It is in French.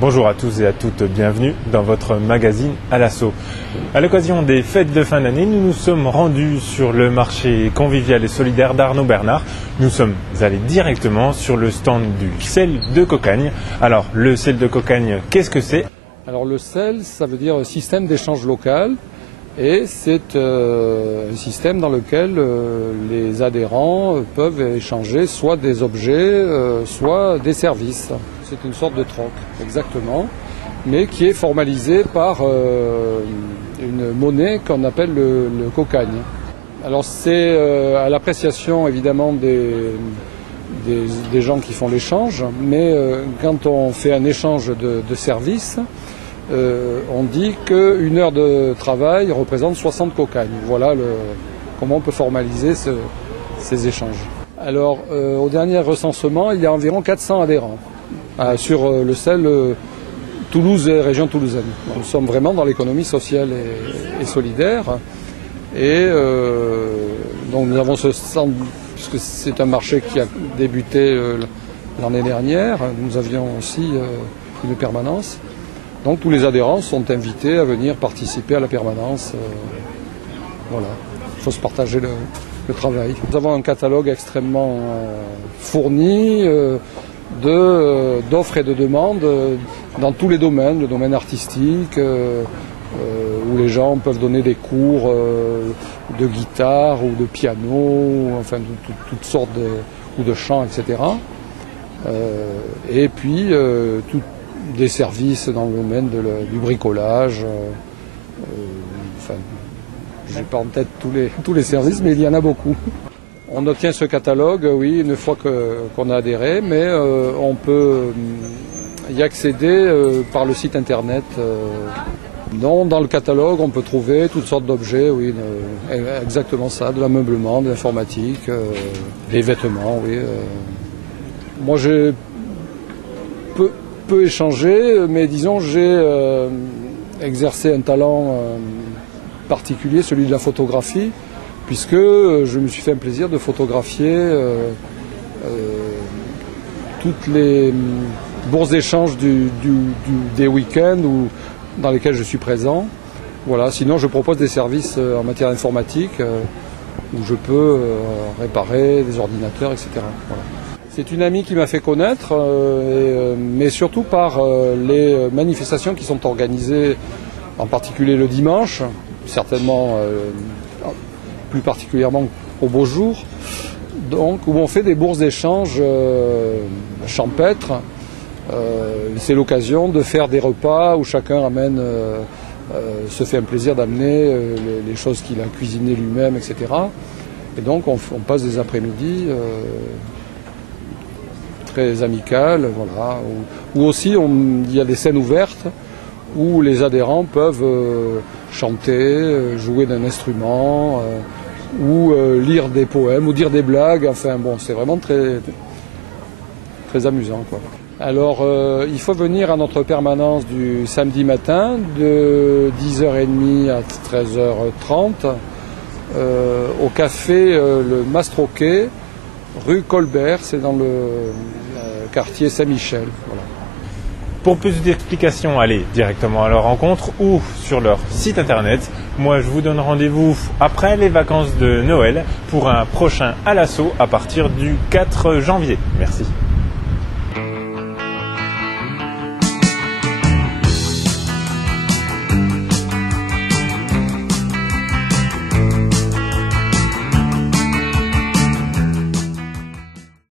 Bonjour à tous et à toutes, bienvenue dans votre magazine à l'assaut. À l'occasion des fêtes de fin d'année, nous nous sommes rendus sur le marché convivial et solidaire d'Arnaud Bernard. Nous sommes allés directement sur le stand du sel de Cocagne. Alors, le sel de Cocagne, qu'est-ce que c'est ? Alors le sel, ça veut dire système d'échange local et c'est un système dans lequel les adhérents peuvent échanger soit des objets, soit des services. C'est une sorte de troc, exactement, mais qui est formalisé par une monnaie qu'on appelle le cocagne. Alors c'est à l'appréciation évidemment des gens qui font l'échange, mais quand on fait un échange de services, on dit qu'une heure de travail représente 60 cocagnes. Voilà comment on peut formaliser ces échanges. Alors au dernier recensement, il y a environ 400 adhérents sur le sel Toulouse et région toulousaine. Nous sommes vraiment dans l'économie sociale et solidaire. Et donc nous avons ce stand, puisque c'est un marché qui a débuté l'année dernière. Nous avions aussi une permanence. Donc tous les adhérents sont invités à venir participer à la permanence. Voilà, il faut se partager le travail. Nous avons un catalogue extrêmement fourni d'offres et de demandes dans tous les domaines, le domaine artistique, où les gens peuvent donner des cours de guitare ou de piano, enfin toutes sortes ou de chant, etc. Et puis des services dans le domaine du bricolage. Enfin, je n'ai pas en tête tous les services, mais il y en a beaucoup. On obtient ce catalogue, oui, une fois qu'on a adhéré, mais on peut y accéder par le site internet. Dans le catalogue, on peut trouver toutes sortes d'objets, oui, exactement ça, de l'ameublement, de l'informatique, des vêtements, oui. Moi, j'ai peu échangé, mais disons, j'ai exercé un talent particulier, celui de la photographie, puisque je me suis fait un plaisir de photographier toutes les bourses d'échange des week-ends dans lesquels je suis présent. Voilà. Sinon, je propose des services en matière informatique où je peux réparer des ordinateurs, etc. Voilà. C'est une amie qui m'a fait connaître, mais surtout par les manifestations qui sont organisées, en particulier le dimanche, certainement plus particulièrement au beau jour, donc, où on fait des bourses d'échange champêtres. C'est l'occasion de faire des repas où chacun se fait un plaisir d'amener les choses qu'il a cuisinées lui-même, etc. Et donc on passe des après-midi très amicales, voilà, où aussi il y a des scènes ouvertes où les adhérents peuvent chanter, jouer d'un instrument, ou lire des poèmes, ou dire des blagues. Enfin bon, c'est vraiment très, très amusant, quoi. Alors, il faut venir à notre permanence du samedi matin de 10h30 à 13h30 au café Le Mastroquet, rue Colbert, c'est dans le quartier Saint-Michel. Voilà. Pour plus d'explications, allez directement à leur rencontre ou sur leur site internet. Moi, je vous donne rendez-vous après les vacances de Noël pour un prochain à l'assaut à partir du 4 janvier. Merci.